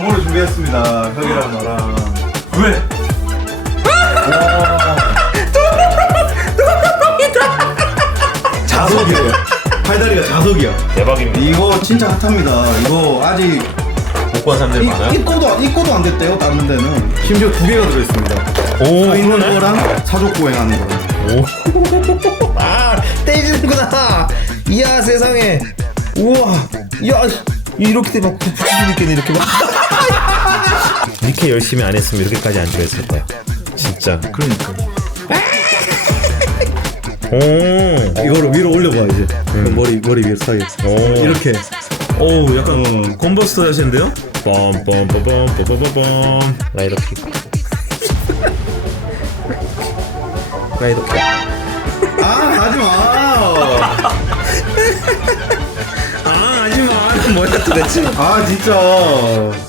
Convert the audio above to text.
선물을 준비했습니다. 혁이랑 너랑. 왜? 자석이에요. 팔다리가 자석이야. 대박입니다. 이거 진짜 핫합니다. 이거 아직 복권 사람들 많아요? 이- 입고도 입고도 안 됐대요. 다른 데는 심지어 두 개가 들어있습니다. 오, 서 있는 그러네. 거랑 사족 보행하는 거랑. 아 떼지는구나 이야 세상에 우와 야 이렇게 막수 있겠네 이렇게 막 이렇게 열심히 안 했으면 이렇게까지 안 좋아했을 거야. 진짜. 그러니까. 오. 이거를 위로 올려봐 이제. 머리 머리 위에 사이 오. 이렇게. 오 약간 컨버스 하시는데요? 빰빰빰빰빰빰빰. 라이더 킥. 라이더 킥. 아 하지마. 아 하지마. 뭐야 도대체. 아 진짜